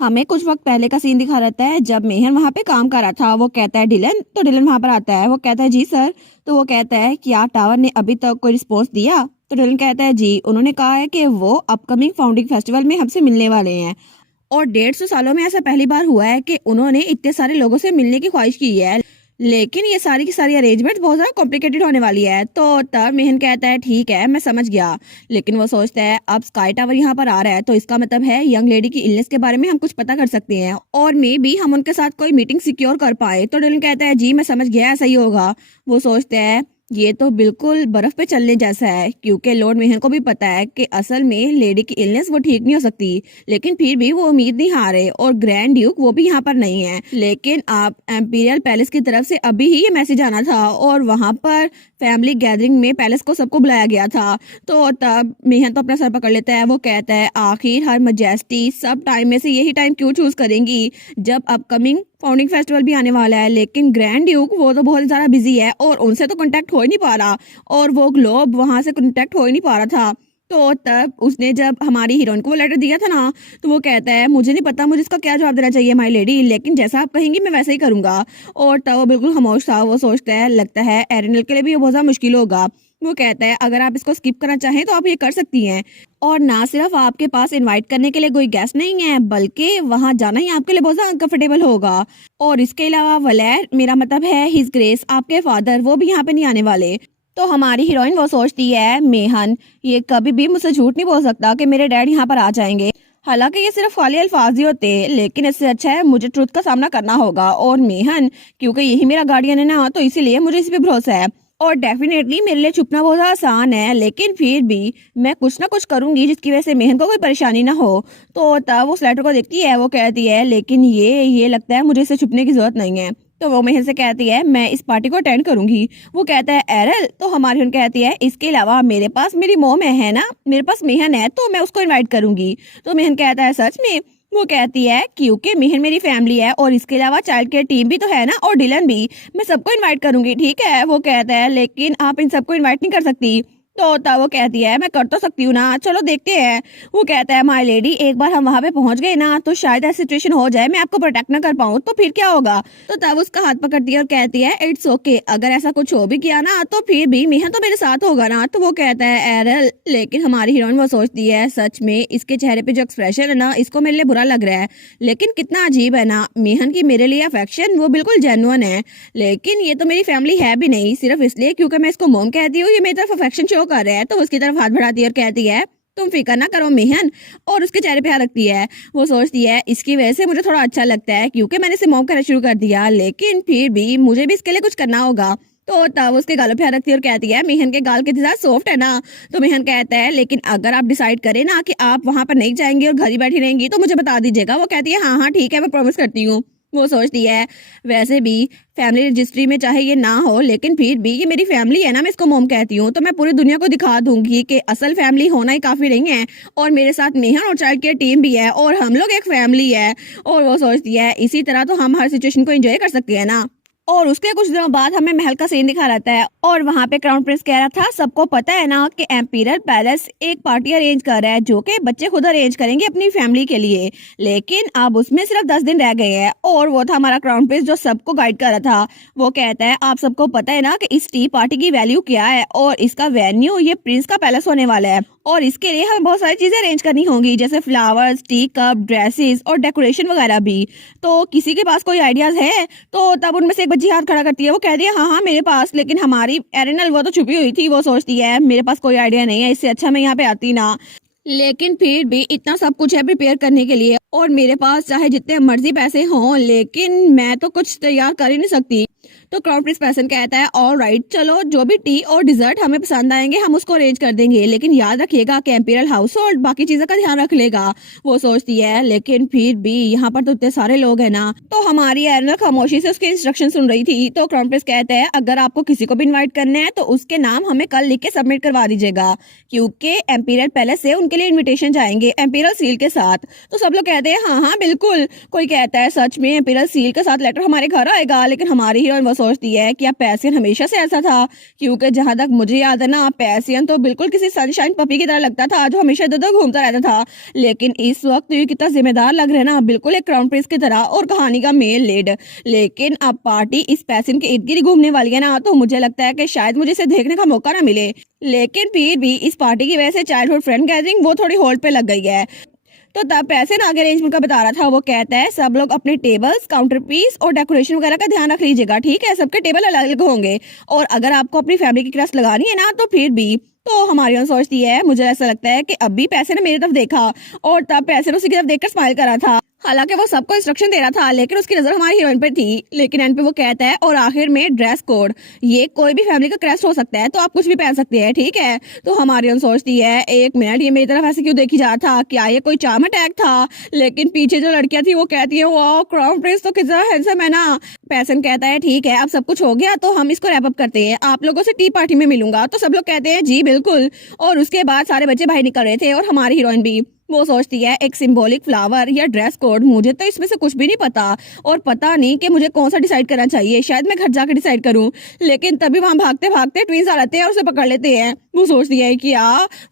हमें कुछ वक्त पहले का सीन दिखा रहता है जब मेहर वहाँ पे काम कर रहा था। वो कहता है डिलन, तो डिलन वहाँ पर आता है। वो कहता है जी सर। तो वो कहता है क्या टावर ने अभी तक कोई रिस्पॉन्स दिया? तो डिलन कहता है जी, उन्होंने कहा है कि वो अपकमिंग फाउंडिंग फेस्टिवल में हमसे मिलने वाले हैं। और 150 सालों में ऐसा पहली बार हुआ है कि उन्होंने इतने सारे लोगों से मिलने की ख्वाहिश की है। लेकिन ये सारी की सारी अरेंजमेंट बहुत ज्यादा कॉम्प्लिकेटेड होने वाली है। तो तब मेहन कहता है ठीक है, मैं समझ गया। लेकिन वो सोचता है अब स्काई टावर यहाँ पर आ रहा है तो इसका मतलब है यंग लेडी की इलनेस के बारे में हम कुछ पता कर सकते हैं और मे बी हम उनके साथ कोई मीटिंग सिक्योर कर पाए। तो डिलन कहता है जी मैं समझ गया, ऐसा ही होगा। वो सोचता है ये तो बिल्कुल बर्फ पे चलने जैसा है, क्योंकि लॉर्ड मेहर को भी पता है कि असल में लेडी की इलनेस वो ठीक नहीं हो सकती। लेकिन फिर भी वो उम्मीद नहीं हारे और ग्रैंड ड्यूक वो भी यहाँ पर नहीं है। लेकिन आप एम्पीरियल पैलेस की तरफ से अभी ही ये मैसेज आना था और वहाँ पर फैमिली गैदरिंग में पैलेस को सबको बुलाया गया था। तो तब मेहर तो अपना सर पकड़ लेता है। वो कहता है आखिर हर मजेस्टी सब टाइम में से यही टाइम क्यों चूज करेंगी जब अपकमिंग फाउंडिंग फेस्टिवल भी आने वाला है। लेकिन ग्रैंड ड्यूक वो तो बहुत ज्यादा बिजी है और उनसे तो कांटेक्ट हो ही नहीं पा रहा और वो ग्लोब वहां से कांटेक्ट हो ही नहीं पा रहा था। तो तब उसने जब हमारी हीरोइन को वो लेटर दिया था ना, तो वो कहता है मुझे नहीं पता मुझे इसका क्या जवाब देना चाहिए माय लेडी, लेकिन जैसा आप कहेंगी मैं वैसा ही करूंगा। और तब वो बिल्कुल खामोश था। वो सोचता है लगता है एरिनल के लिए भी ये बहुत ज्यादा मुश्किल होगा। वो कहता है अगर आप इसको स्किप करना चाहें तो आप ये कर सकती हैं। और ना सिर्फ आपके पास इनवाइट करने के लिए कोई गेस्ट नहीं है बल्कि वहां जाना ही आपके लिए बहुत ज्यादा अनकंफर्टेबल होगा। और इसके अलावा वलैर, मेरा मतलब है हिज ग्रेस, आपके फादर, वो भी यहाँ पे नहीं आने वाले। तो हमारी हीरोइन वो सोचती है मेहन ये कभी भी मुझसे झूठ नहीं बोल सकता कि मेरे डैड यहाँ पर आ जाएंगे। हालांकि ये सिर्फ खाली अल्फाज ही होते, लेकिन इससे अच्छा है मुझे ट्रुथ का सामना करना होगा। और मेहन क्योंकि यही मेरा गार्डियन है ना, तो इसीलिए मुझे इस पे भरोसा है। और डेफिनेटली मेरे लिए छुपना बहुत आसान है, लेकिन फिर भी मैं कुछ ना कुछ करूंगी जिसकी वजह से मेहन को कोई परेशानी ना हो। तो तब उस लेटर को देखती है। वो कहती है लेकिन ये लगता है मुझे इसे छुपने की जरूरत नहीं है। तो वो मेहन से कहती है मैं इस पार्टी को अटेंड करूंगी। वो कहता है एरल, तो हमारी उन कहती है इसके अलावा मेरे पास मेरी मोम है ना, मेरे पास मेहन है तो मैं उसको इनवाइट करूंगी। तो मेहन कहता है सच में? वो कहती है क्योंकि मेहन मेरी फैमिली है और इसके अलावा चाइल्ड केयर टीम भी तो है ना, और डिलन भी, मैं सबको इनवाइट करूंगी ठीक है। वो कहता है लेकिन आप इन सबको इनवाइट नहीं कर सकती। तो तब वो कहती है मैं कर तो सकती हूँ ना, चलो देखते हैं। वो कहता है माय लेडी एक बार हम वहां पे पहुंच गए ना तो शायद ऐसी सिचुएशन हो जाए मैं आपको प्रोटेक्ट ना कर पाऊँ, तो फिर क्या होगा? तो तब उसका हाथ पकड़ती है और कहती है इट्स ओके, अगर ऐसा कुछ हो भी किया ना तो फिर भी मेहन तो मेरे साथ होगा ना। तो वो कहता है एरल, लेकिन हमारी हीरोइन वो सोचती है सच में इसके चेहरे पे जो एक्सप्रेशन है ना, इसको मेरे लिए बुरा लग रहा है। लेकिन कितना अजीब है ना, मेहन की मेरे लिए अफेक्शन वो बिल्कुल जेन्युइन है। लेकिन ये तो मेरी फैमिली है भी नहीं, सिर्फ इसलिए क्योंकि मैं इसको मोम कहती हूँ ये मेरी तरफ अफेक्शन शो कर रहा है। तो उसकी तरफ हाथ बढ़ाती है और कहती है तुम फिक्र ना करो मेहन, और उसके चेहरे पे हाथ रखती है। वो सोचती है इसकी वजह से मुझे थोड़ा अच्छा लगता है क्योंकि मैंने इसे मोम करना शुरू कर दिया, लेकिन फिर भी मुझे भी इसके लिए कुछ करना होगा। तो तब उसके गालों पे हाथ रखती है और कहती है मेहन के गाल कितने ज्यादा सॉफ्ट है ना। तो मेहन कहता है लेकिन अगर आप डिसाइड करें ना कि आप वहां पर नहीं जाएंगी और घर ही बैठी रहेंगी तो मुझे बता दीजिएगा। वो कहती है हाँ हाँ ठीक है, मैं प्रॉमिस करती हूँ। वो सोचती है वैसे भी फैमिली रजिस्ट्री में चाहे ये ना हो लेकिन फिर भी ये मेरी फैमिली है ना, मैं इसको मोम कहती हूँ, तो मैं पूरी दुनिया को दिखा दूंगी कि असल फैमिली होना ही काफी नहीं है और मेरे साथ मेहन और चाइल्ड केयर टीम भी है और हम लोग एक फैमिली है। और वो सोचती है इसी तरह तो हम हर सिचुएशन को एंजॉय कर सकते हैं ना। और उसके कुछ दिनों बाद हमें महल का सीन दिखा रहता है और वहाँ पे क्राउन प्रिंस कह रहा था सबको पता है ना कि एम्पीरियल पैलेस एक पार्टी अरेंज कर रहा है जो कि बच्चे खुद अरेंज करेंगे अपनी फैमिली के लिए, लेकिन अब उसमें सिर्फ 10 दिन रह गए हैं। और वो था हमारा क्राउन प्रिंस जो सबको गाइड कर रहा था। वो कहता है आप सबको पता है ना कि इस टी पार्टी की वैल्यू क्या है और इसका वेन्यू ये प्रिंस का पैलेस होने वाला है और इसके लिए हमें बहुत सारी चीजें अरेंज करनी होंगी जैसे फ्लावर्स, टी कप, ड्रेसेस और डेकोरेशन वगैरह भी। तो किसी के पास कोई आइडियाज है? तो तब उनमें से एक बच्ची हाथ खड़ा करती है। वो कहती है हाँ हाँ मेरे पास, लेकिन हमारी एरिनल वो तो छुपी हुई थी। वो सोचती है मेरे पास कोई आइडिया नहीं है, इससे अच्छा मैं यहाँ पे आती ना। लेकिन फिर भी इतना सब कुछ है प्रिपेयर करने के लिए और मेरे पास चाहे जितने मर्जी पैसे हों लेकिन मैं तो कुछ तैयार कर ही नहीं सकती। तो क्राउन प्रिंस पर्सन कहता है ऑल राइट, चलो जो भी टी और डिजर्ट हमें पसंद आएंगे हम उसको अरेंज कर देंगे, लेकिन याद रखिएगा कि एम्पीरियल हाउस होल्ड बाकी चीजों का ध्यान रख लेगा। वो सोचती है लेकिन फिर भी यहाँ पर तो इतने सारे लोग हैं ना। तो हमारी एरिनल खामोशी से उसके इंस्ट्रक्शन सुन रही थी। तो क्राउन प्रिंस कहते हैं अगर आपको किसी को भी इन्वाइट करना है तो उसके नाम हमें कल लिख के सबमिट करवा दीजिएगा क्योंकि एम्पीरियल पैलेस से उनके लिए इन्विटेशन जाएंगे एम्पीरियल सील के साथ। तो सब लोग कहते हैं हाँ हाँ बिल्कुल। कोई कहता है सच में एम्पीरियल सील के साथ लेटर हमारे घर आएगा? लेकिन हमारी हीरोइन वो सोचती है कि अब पैसियन हमेशा से ऐसा था, क्योंकि जहां तक मुझे याद है ना, पैसियन तो बिल्कुल किसी सनशाइन पपी की तरह लगता था जो हमेशा इधर उधर घूमता रहता था। लेकिन इस वक्त ये कितना जिम्मेदार लग रहा है ना, बिल्कुल एक क्राउन प्रिंस की तरह और कहानी का मेन लीड। लेकिन अब पार्टी इस पैसियन के इर्द गिर्द घूमने वाली है ना, तो मुझे लगता है कि शायद मुझे इसे देखने का मौका ना मिले। लेकिन फिर भी इस पार्टी की वजह से चाइल्डहुड फ्रेंड गैदरिंग वो थोड़ी होल्ड पे लग गई है। तो तब पैसे आगे अरेंजमेंट का बता रहा था, वो कहता है सब लोग अपने टेबल्स, काउंटर पीस और डेकोरेशन वगैरह का ध्यान रख लीजिएगा, ठीक है? सबके टेबल अलग अलग होंगे और अगर आपको अपनी फैमिली की क्रस्ट लगानी है ना, तो फिर भी तो हमारी ओर सोचती है, मुझे ऐसा लगता है कि अभी पैसे ने मेरी तरफ देखा और तब पैसे ने उसी की तरफ देखकर स्माइल करा था। हालांकि वो सबको इंस्ट्रक्शन दे रहा था, लेकिन उसकी नजर हमारी हीरोइन पर थी। लेकिन एंड पे वो कहता है और आखिर में ड्रेस कोड, ये कोई भी फैमिली का क्रस्ट हो सकता है, तो आप कुछ भी पहन सकते हैं, ठीक है? तो हमारी ओर सोचती है, एक मिनट, ये मेरी तरफ ऐसे क्यों देखी जा रहा था? क्या ये कोई चार्म अटैक था? लेकिन पीछे जो लड़कियां थी वो कहती है, वाह क्राउन प्रिंस तो कितना हैंडसम है ना। पैसन कहता है, ठीक है अब सब कुछ हो गया तो हम इसको रैप अप करते हैं, आप लोगों से टी पार्टी में मिलूंगा। तो सब लोग कहते हैं जी बिल्कुल। और उसके बाद सारे बच्चे बाहर निकल रहे थे और हमारी हीरोइन भी। वो सोचती है एक सिंबॉलिक फ्लावर या ड्रेस कोड, मुझे तो इसमें से कुछ भी नहीं पता और पता नहीं कि मुझे कौन सा डिसाइड करना चाहिए, शायद मैं घर जाकर डिसाइड करूं। लेकिन तभी वहां भागते भागते ट्विंस आ जाते हैं और उसे पकड़ लेते हैं। वो सोचती है कि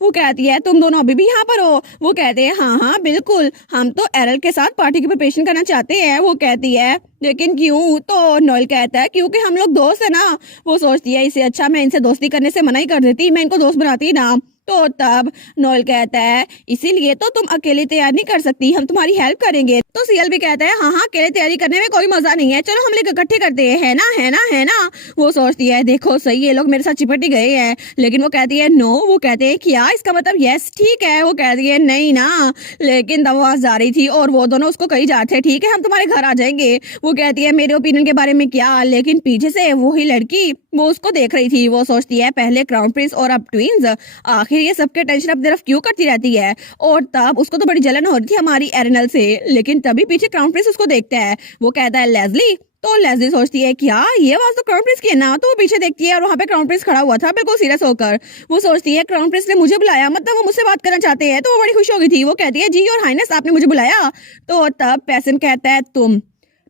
वो कहती है तुम दोनों अभी भी यहाँ पर हो? वो कहते हैं हाँ हाँ बिल्कुल, हम तो एरल के साथ पार्टी की प्रिपरेशन करना चाहते हैं। वो कहती है लेकिन क्यों? तो नोएल कहता है क्योंकि हम लोग दोस्त है ना। वो सोचती है इससे अच्छा मैं इनसे दोस्ती करने से मना ही कर देती, मैं इनको दोस्त बनाती ना। तो तब नोएल कहता है इसीलिए तो तुम अकेले तैयार नहीं कर सकती, हम तुम्हारी हेल्प करेंगे। तो सीएल भी कहता है हाँ हाँ, अकेले तैयारी करने में कोई मजा नहीं है, चलो हम लोग इकट्ठे करते हैं, है ना है ना है ना। वो सोचती है देखो सही, ये लोग मेरे साथ चिपट ही गए हैं। लेकिन वो कहती है नो। वो कहते हैं क्या? इसका मतलब यस ठीक है। वो कहती है नहीं ना। लेकिन तब आवाज जा रही थी और वो दोनों उसको कही जाते थे ठीक है हम तुम्हारे घर आ जाएंगे। वो कहती है मेरे ओपिनियन के बारे में क्या? लेकिन पीछे से वही लड़की वो उसको देख रही थी। वो सोचती है पहले क्राउन प्रिंस और अब ट्विंस, आखिर ये सबके टेंशन अपनी तरफ क्यों करती रहती है? और तब उसको तो बड़ी जलन हो रही थी हमारी एरिनल से। लेकिन तभी पीछे क्राउन प्रिंस उसको देखता है। वो कहता है लेस्ली। तो लेस्ली सोचती है क्या ये आवाज तो क्राउन प्रिंस की है ना। तो वो पीछे देखती है और वहां पे क्राउन प्रिंस खड़ा हुआ था बिल्कुल सीरियस होकर। वो सोचती है क्राउन प्रिंस ने मुझे बुलाया, मतलब वो मुझसे बात करना चाहते हैं। तो वो बड़ी खुश हो गई थी। वो कहती है जी और हाइनेस आपने मुझे बुलाया। तो तब पैसन कहता है तुम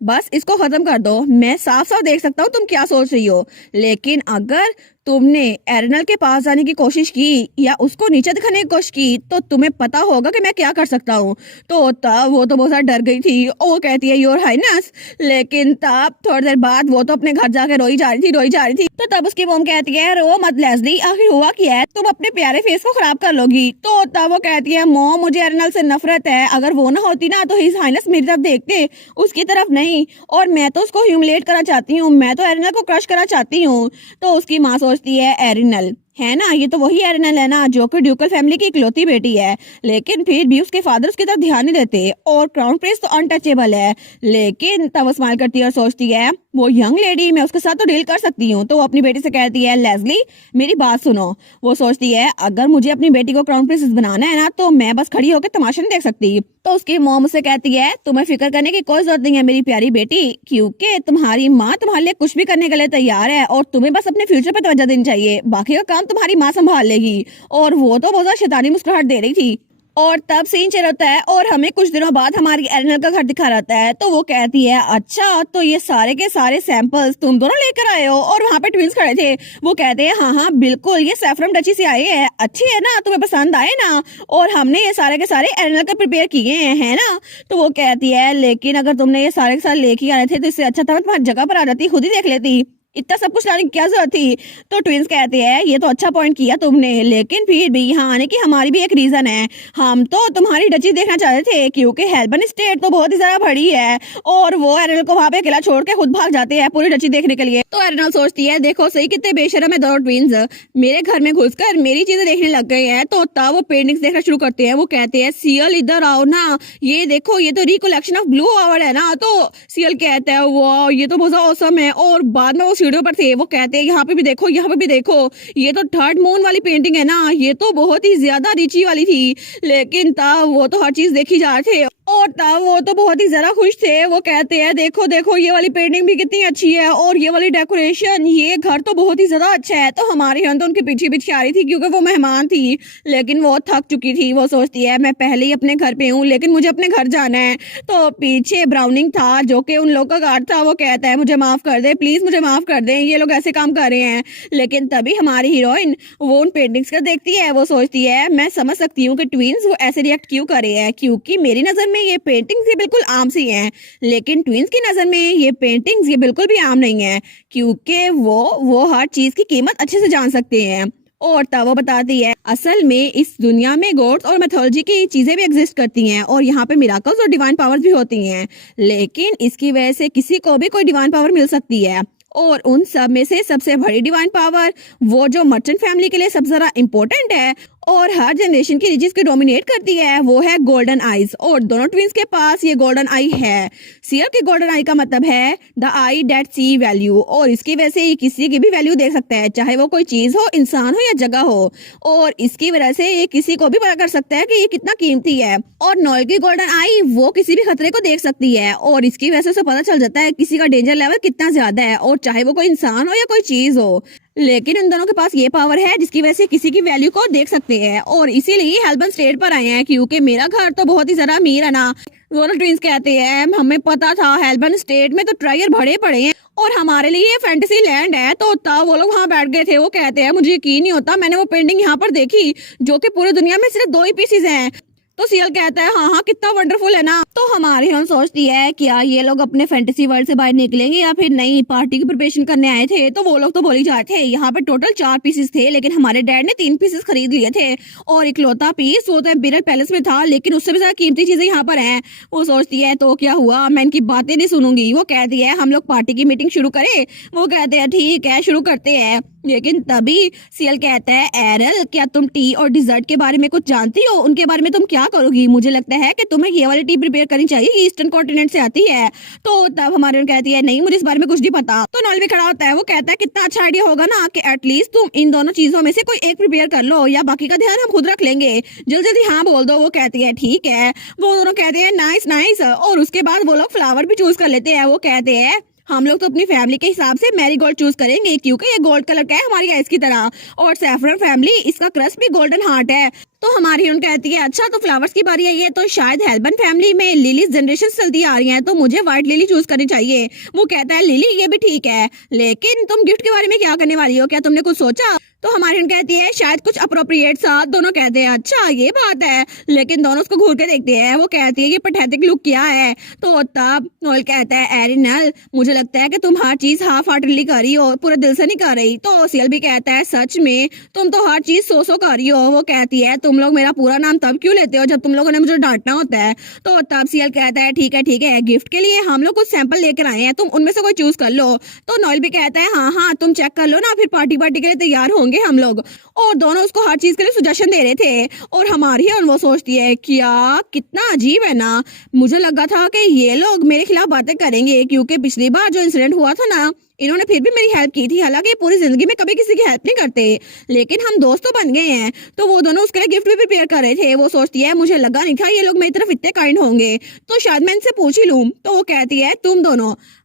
बस इसको खत्म कर दो, मैं साफ साफ देख सकता हूँ तुम क्या सोच रही हो। लेकिन अगर तुमने एरिनल के पास जाने की कोशिश की या उसको नीचे दिखाने की कोशिश की तो तुम्हें पता होगा कि मैं क्या कर सकता हूँ। तो तब वो तो बहुत ज्यादा डर गई थी और वो कहती है योर हाइनेस। लेकिन तब थोड़ी देर बाद वो तो अपने घर जाके रोई जा रही थी। तो तब उसकी मॉम कहती है रो मत लेस्ली, आखिर हुआ क्या है? तुम अपने प्यारे फेस को खराब कर लोगी। तो तब वो कहती है मॉम मुझे एरिनल से नफरत है, अगर वो ना होती ना तो हिज हाइनेस मेरी तरफ देखते, उसकी तरफ नहीं। और मैं तो उसको ह्यूमिलेट करना चाहती हूँ, मैं तो एरिनल को क्रश करना चाहती हूँ। तो उसकी माँ सोचती है एरिनल है ना, ये तो वही एरिनल है ना जो कि ड्यूकल फैमिली की इकलौती बेटी है। लेकिन फिर भी उसके फादर उसकी तरफ ध्यान नहीं देते और क्राउन प्रिंस तो अनटचेबल है। लेकिन तब वो स्माइल करती है और सोचती है वो यंग लेडी, मैं उसके साथ तो डील कर सकती हूँ। तो वो अपनी बेटी से कहती है लेस्ली मेरी बात सुनो। वो सोचती है अगर मुझे अपनी बेटी को क्राउन प्रिंसेस बनाना है ना तो मैं बस खड़ी होकर तमाशा नहीं देख सकती। तो उसकी मॉम उसे कहती है तुम्हें फिक्र करने की कोई जरूरत नहीं है मेरी प्यारी बेटी, क्योंकि तुम्हारी माँ तुम्हारे लिए कुछ भी करने के लिए तैयार है और तुम्हें बस अपने फ्यूचर पर तवज्जो देनी चाहिए, बाकी का काम तुम्हारी माँ संभाल लेगी। और वो तो बहुत ज्यादा शैतानी मुस्कुराहट दे रही थी। और तब सीन चल रहा है और हमें कुछ दिनों बाद हमारी एरिनल का घर दिखा रहता है। तो वो कहती है अच्छा तो ये सारे के सारे सैंपल्स तुम दोनों लेकर आए हो? और वहाँ पे ट्विंस खड़े थे। वो कहते हैं हाँ हाँ बिल्कुल, ये सैफरन डची से आए हैं, अच्छी है ना, तुम्हें पसंद आए ना? और हमने ये सारे के सारे एरिनल का प्रिपेयर किए हैं, है ना? तो वो कहती है लेकिन अगर तुमने ये सारे के सारे लेके आए थे तो इससे अच्छा था मैं तुम्हारी जगह पर आ जाती, खुद ही देख लेती, इतना सब कुछ लाने की क्या जरूरत थी? तो ट्विंस कहते हैं ये तो अच्छा पॉइंट किया तुमने, लेकिन फिर भी यहाँ आने की हमारी भी एक रीजन है। हम तो तुम्हारी डची देखना चाहते थे क्योंकि हेल्बन स्टेट तो बहुत ही ज्यादा बड़ी है और वो एरिनल को वहाँ पे अकेला छोड़ के खुद भाग जाते हैं पूरी डची देखने के लिए। तो एरिनल सोचती है देखो सही कितने बेशरम है दोनों ट्विंस, मेरे घर में घुसकर मेरी चीजें देखने लग गए हैं। तो तब वो पेंटिंग्स देखना शुरू करते हैं। वो कहते हैं सियल इधर आओ ना, ये देखो ये तो रिकलेक्शन ऑफ ब्लू आवर है ना। तो सियल कहता है वाह ये तो बहुत औसम है। और बाद में वो सीढ़ियों पर थे, वो कहते हैं यहाँ पे भी देखो यहाँ पे भी देखो, ये तो थर्ड मून वाली पेंटिंग है ना, ये तो बहुत ही ज्यादा रिची वाली थी। लेकिन तब वो तो हर चीज देखी जा रहे थे और तब वो तो बहुत ही ज्यादा खुश थे। वो कहते हैं देखो देखो ये वाली पेंटिंग भी कितनी अच्छी है और ये वाली डेकोरेशन, ये घर तो बहुत ही ज्यादा अच्छा है। तो हमारी हन तो उनके पीछे पीछे आ रही थी क्योंकि वो मेहमान थी, लेकिन वो थक चुकी थी। वो सोचती है मैं पहले ही अपने घर पे हूँ लेकिन मुझे अपने घर जाना है। तो पीछे ब्राउनिंग था जो कि उन लोगों का गार्ड था। वो कहता है मुझे माफ कर दे प्लीज, मुझे माफ कर दे, ये लोग ऐसे काम कर रहे हैं। लेकिन तभी हमारी हीरोइन वो उन पेंटिंग्स का देखती है। वो सोचती है मैं समझ सकती हूँ कि ट्विंस वो ऐसे रिएक्ट क्यों कर रहे हैं, क्योंकि मेरी नजर में ये पेंटिंग्स ये बिल्कुल आम सी हैं, लेकिन ट्विंस की नजर में ये पेंटिंग्स ये बिल्कुल भी आम नहीं है, क्योंकि वो हर चीज की कीमत अच्छे से जान सकते हैं। और तब वो बताती है असल में इस दुनिया में गॉड्स और मैथोलॉजी की चीजें भी एग्जिस्ट करती हैं और यहाँ पे मिराकल्स और डिवाइन पावर्स भी होती हैं, लेकिन इसकी वजह से किसी को भी कोई डिवाइन पावर मिल सकती है। और उन सब में से सबसे बड़ी डिवाइन पावर वो जो मर्चेंट फैमिली के लिए सबसे ज्यादा इम्पोर्टेंट है और हर जनरेशन की रिचेस को डोमिनेट करती है, वो है गोल्डन आईज। और दोनों ट्विंस के पास ये गोल्डन आई है। सियर के गोल्डन आई का मतलब है the I date C value, और इसकी वजह से ये किसी की भी वैल्यू देख सकता है, चाहे वो कोई चीज हो, इंसान हो या जगह हो। और इसकी वजह से ये किसी को भी पता कर सकता है कि ये कितना कीमती है। और नॉयल की गोल्डन आई वो किसी भी खतरे को देख सकती है और इसकी वजह से उसे पता चल जाता है किसी का डेंजर लेवल कितना ज्यादा है, और चाहे वो कोई इंसान हो या कोई चीज हो। लेकिन उन दोनों के पास ये पावर है जिसकी वजह से किसी की वैल्यू को देख सकते हैं, और इसीलिए हेल्बन स्टेट पर आए हैं क्योंकि मेरा घर तो बहुत ही ज्यादा अमीर है ना। दोनों ट्विंस कहते हैं हमें पता था हेल्बन स्टेट में तो ट्रायर भरे पड़े हैं और हमारे लिए ये फैंटेसी लैंड है। तो तब वो लोग वहाँ बैठ गए थे। वो कहते हैं मुझे यकीन नहीं होता, मैंने वो पेंटिंग यहाँ पर देखी जो कि पूरी दुनिया में सिर्फ 2 ही पीसेज हैं। तो सियल कहता है हाँ हाँ कितना वंडरफुल है ना। तो हमारी हीरोइन सोचती है क्या ये लोग अपने फैंटेसी वर्ल्ड से बाहर निकलेंगे या फिर नहीं, पार्टी की प्रिपरेशन करने आए थे। तो वो लोग तो बोली जा रहे थे यहाँ पे टोटल 4 पीसेस थे, लेकिन हमारे डैड ने 3 पीसेस खरीद लिए थे और इकलौता पीस वो तो इम्पीरियल पैलेस में था, लेकिन उससे भी ज्यादा कीमती चीजें यहाँ पर हैं। वो सोचती है तो क्या हुआ, मैं इनकी बातें नहीं सुनूंगी। वो कहती है हम लोग पार्टी की मीटिंग शुरू करें। वो कहते हैं ठीक है शुरू करते हैं। लेकिन तभी सीएल कहता है एरल क्या तुम टी और डिजर्ट के बारे में कुछ जानती हो, उनके बारे में तुम क्या करोगी। मुझे लगता है कि तुम्हें ये वाली टी प्रिपेयर करनी चाहिए, ये ईस्टर्न कॉन्टिनेंट से आती है। तो तब हमारे कहती है नहीं मुझे इस बारे में कुछ नहीं पता। तो नॉल भी खड़ा होता है। वो कहता है कितना अच्छा आइडिया होगा ना कि एटलीस्ट तुम इन दोनों चीजों में से कोई एक प्रिपेयर कर लो, या बाकी का ध्यान हम खुद रख लेंगे। जल्दी जल्दी हाँ बोल दो। वो कहती है ठीक है। वो दोनों कहते हैं नाइस नाइस, और उसके बाद वो लोग फ्लावर भी चूज कर लेते हैं। वो कहते हैं हम लोग तो अपनी फैमिली के हिसाब से मैरीगोल्ड चूज करेंगे क्योंकि ये गोल्ड कलर का है हमारी आइस की तरह, और सैफरन फैमिली इसका क्रश भी गोल्डन हार्ट है। तो हमारी हीरोइन कहती है अच्छा तो फ्लावर्स की बारी आई है, तो शायद हेल्बन फैमिली में लिलीज जनरेशन चलती आ रही हैं, तो मुझे व्हाइट लिली चूज करनी चाहिए। वो कहता है लिली ये भी ठीक है, लेकिन तुम गिफ्ट के बारे में क्या करने वाली हो, क्या तुमने कुछ सोचा। तो हमारी हीरोइन कहती है शायद कुछ अप्रोप्रिएट सा। दोनों कहते हैं अच्छा ये बात है, लेकिन दोनों उसको घूर के देखते हैं। वो कहती है ये पैथेटिक लुक क्या है। तो तब नोएल कहता है एरिनल मुझे लगता है कि तुम हर चीज हाफ हार्टेडली कर रही हो, पूरे दिल से नहीं कर रही। तो सीएल भी कहता है सच में तुम तो हर चीज सो कर रही हो। वो कहती है तुम लोग मेरा पूरा नाम तब क्यों लेते हो जब तुम लोगों ने मुझे डांटना होता है। तो तब सीएल कहता है ठीक है गिफ्ट के लिए हम लोग कुछ सैंपल लेकर आए हैं, तुम उनमें से कोई चूज कर लो। तो नोएल भी कहता है हाँ हाँ तुम चेक कर लो ना, फिर पार्टी के लिए तैयार होंगे हम लोग। और दोनों उसको हर चीज के लिए सजेशन दे रहे थे। और हमारी है वो सोचती है क्या कितना अजीब है ना, मुझे लगा था कि ये लोग मेरे खिलाफ बातें करेंगे क्योंकि पिछली बार जो इंसिडेंट हुआ था ना इन्होंने फिर भी मेरी हेल्प की थी, हालांकि पूरी जिंदगी में कभी किसी की हेल्प नहीं करते, लेकिन हम दोस्त तो बन गए हैं। तो वो दोनों उसके लिए गिफ्ट भी प्रिपेयर कर रहे थे। वो सोचती है मुझे लगा नहीं था ये लोग मेरी तरफ इतने काइंड होंगे, तो शायद मैं इनसे पूछ ही लूं। तो वो कहती है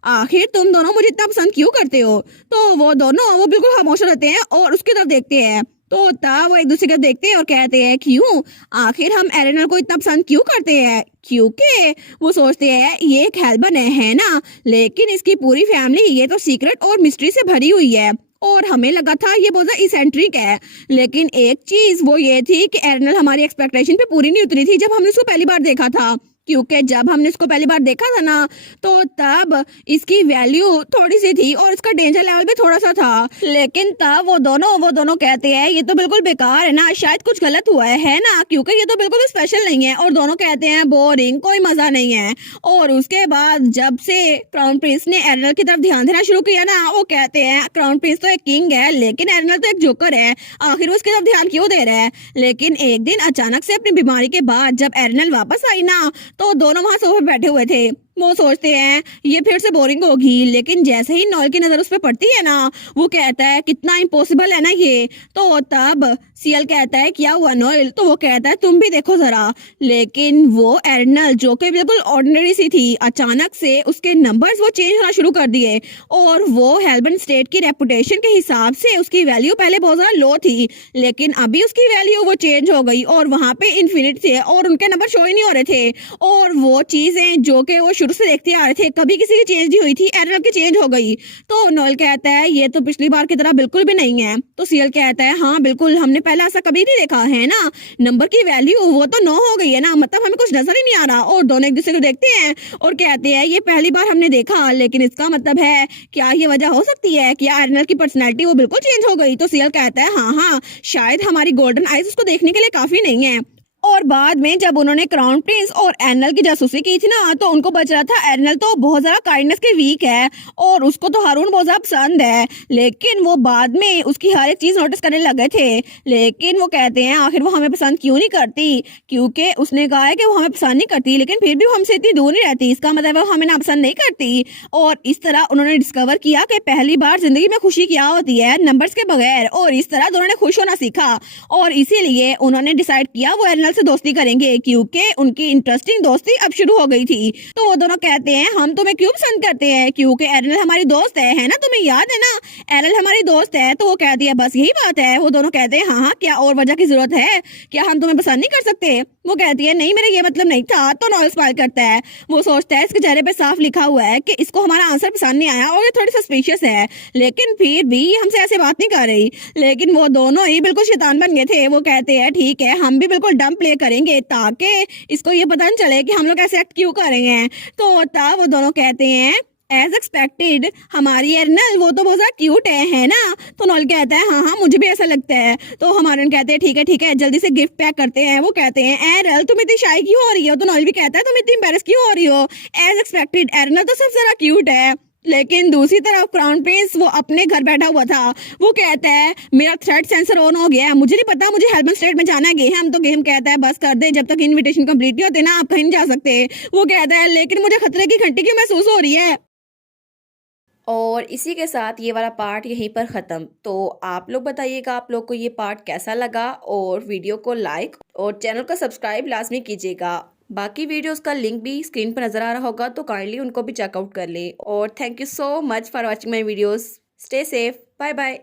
आखिर तुम दोनों मुझे इतना पसंद क्यों करते हो। तो वो दोनों वो बिल्कुल खामोश रहते हैं और उसकी तरफ देखते हैं। तो तब वो एक दूसरे को देखते हैं और कहते हैं क्यों, आखिर हम एरिनल को इतना पसंद क्यों करते हैं। क्योंकि वो सोचते हैं ये एक हेल्बन है ना, लेकिन इसकी पूरी फैमिली ये तो सीक्रेट और मिस्ट्री से भरी हुई है, और हमें लगा था ये बहुत ज्यादा इसेंट्रिक है। लेकिन एक चीज वो ये थी कि एरिनल हमारी एक्सपेक्टेशन पे पूरी नहीं उतरी थी जब हमने उसको पहली बार देखा था, क्योंकि जब हमने इसको पहली बार देखा था ना तो तब इसकी वैल्यू थोड़ी सी थी और इसका डेंजर लेवल भी थोड़ा सा था। लेकिन तब वो दोनों कहते हैं ये तो बिल्कुल बेकार है ना, शायद कुछ गलत हुआ है ना, क्योंकि ये तो बिल्कुल भी स्पेशल नहीं है। और दोनों कहते हैं बोरिंग, कोई मजा नहीं है। और उसके बाद जब से क्राउन प्रिंस ने एरिनल की तरफ ध्यान देना शुरू किया ना, वो कहते हैं क्राउन प्रिंस तो एक किंग है लेकिन एरिनल तो एक जोकर है, आखिर वो उसकी तरफ ध्यान क्यों दे रहा है। लेकिन एक दिन अचानक से अपनी बीमारी के बाद जब एरिनल वापस आई ना तो दोनों वहां सोफे बैठे हुए थे। वो सोचते हैं ये फिर से बोरिंग होगी, लेकिन जैसे ही नॉयल की नजर उस पर पड़ती है ना, वो कहता है कितना इम्पॉसिबल है ना ये। तो तब सीएल कहता है क्या हुआ नॉयल? तो वो कहता है तुम भी देखो जरा। लेकिन वो एर्नल जो कि बिल्कुल ऑर्डिनरी सी थी, अचानक से उसके नंबर्स वो चेंज होना शुरू कर दिए और वो हेल्बन स्टेट की रेपुटेशन के हिसाब से उसकी वैल्यू पहले बहुत ज्यादा लो थी, लेकिन अभी उसकी वैल्यू वो चेंज हो गई और वहां पे इन्फिनिट थे और उनके नंबर शो ही नहीं हो रहे थे। और वो चीजें जो कि वो शुरू से देखते आ रहे थे, कभी किसी की चेंज नहीं हुई थी, एरनल की चेंज हो गई। तो नॉयल कहता है ये तो पिछली बार की तरह बिल्कुल भी नहीं है। तो सीएल कहता है हाँ बिल्कुल, हमने पहले ऐसा कभी नहीं देखा है ना, नंबर की वैल्यू वो तो 9 हो गई है ना, मतलब हमें कुछ नजर ही नहीं आ रहा। और दोनों एक दूसरे को देखते हैं और कहते हैं ये पहली बार हमने देखा, लेकिन इसका मतलब है क्या ये वजह हो सकती है कि एरनल की पर्सनैलिटी वो बिल्कुल चेंज हो गई? तो सीएल कहता है हाँ हाँ, शायद हमारी गोल्डन आइज उसको देखने के लिए काफी नहीं है। और बाद में जब उन्होंने क्राउन प्रिंस और एर्नल की जासूसी की थी ना, तो उनको बच रहा था एर्नल तो बहुत ज्यादा काइंडनेस के वीक है और उसको तो हारून बहुत ज्यादा पसंद है, लेकिन वो बाद में उसकी हर एक चीज नोटिस करने लगे थे। लेकिन वो कहते हैं आखिर वो हमें पसंद क्यों नहीं करती, क्योंकि उसने कहा है कि वो हमें पसंद नहीं करती, लेकिन फिर भी वो हमसे इतनी दूर नहीं रहती, इसका मतलब वो हमें नापसंद नहीं करती। और इस तरह उन्होंने डिस्कवर किया कि पहली बार जिंदगी में खुशी क्या होती है, नंबर्स के बगैर। और इस तरह दोनों ने खुश होना सीखा और इसीलिए उन्होंने डिसाइड किया वो एर्नल से दोस्ती करेंगे, क्योंकि उनकी इंटरेस्टिंग दोस्ती अब शुरू हो गई थी। तो वो दोनों कहते हैं हम तुम्हें क्यों पसंद करते हैं, क्योंकि एर्नल हमारी दोस्त है ना, तुम्हें याद है ना एर्नल हमारी दोस्त है। तो वो कहती है बस यही बात है। वो दोनों कहते हैं हाँ हाँ, क्या और वजह की जरूरत है, क्या हम तुम्हें पसंद नहीं कर सकते? वो कहती है नहीं, मेरा ये मतलब नहीं था। तो नॉयल स्माइल करता है, वो सोचता है इसके चेहरे पे साफ लिखा हुआ है कि इसको हमारा आंसर पसंद नहीं आया और ये थोड़ी सस्पिशियस है, लेकिन फिर भी ये हमसे ऐसे बात नहीं कर रही। लेकिन वो दोनों ही बिल्कुल शैतान बन गए थे। वो कहते हैं ठीक है, हम भी बिल्कुल डम प्ले करेंगे ताकि इसको ये पता न चले कि हम लोग ऐसे एक्ट क्यों कर रहे हैं। तो तब वो दोनों कहते हैं एज एक्सपेक्टेड हमारी एर्नल वो तो बहुत ज्यादा क्यूट है ना? तो नॉल कहता है हाँ हाँ, मुझे भी ऐसा लगता है। तो हमारे कहते हैं ठीक है, जल्दी से गिफ्ट पैक करते हैं। वो कहते हैं एर्नल तुम इतनी शाई क्यों हो रही हो? तो नॉल भी कहता है तुम इतनी एम्बैरस क्यों हो रही हो? एज एक्सपेक्टेड एर्नल तो सबसे ज्यादा क्यूट है। लेकिन दूसरी तरफ क्राउन प्रिंस वो अपने घर बैठा हुआ था। वो कहता है मेरा थ्रेड सेंसर ऑन हो गया है, मुझे नहीं पता, मुझे हेल्बन स्टेट में जाना है गेम। तो गेम कहता है बस कर दे, जब तक इनविटेशन कंप्लीट नहीं होते ना आप कहीं नहीं जा सकते। वो कहता है लेकिन मुझे खतरे की घंटी क्यों महसूस हो रही है। और इसी के साथ ये वाला पार्ट यहीं पर ख़त्म। तो आप लोग बताइएगा आप लोग को ये पार्ट कैसा लगा, और वीडियो को लाइक और चैनल को सब्सक्राइब लाजमी कीजिएगा। बाकी वीडियोस का लिंक भी स्क्रीन पर नज़र आ रहा होगा, तो काइंडली उनको भी चेकआउट कर लें। और thank you so much for watching my videos. Stay safe, bye bye.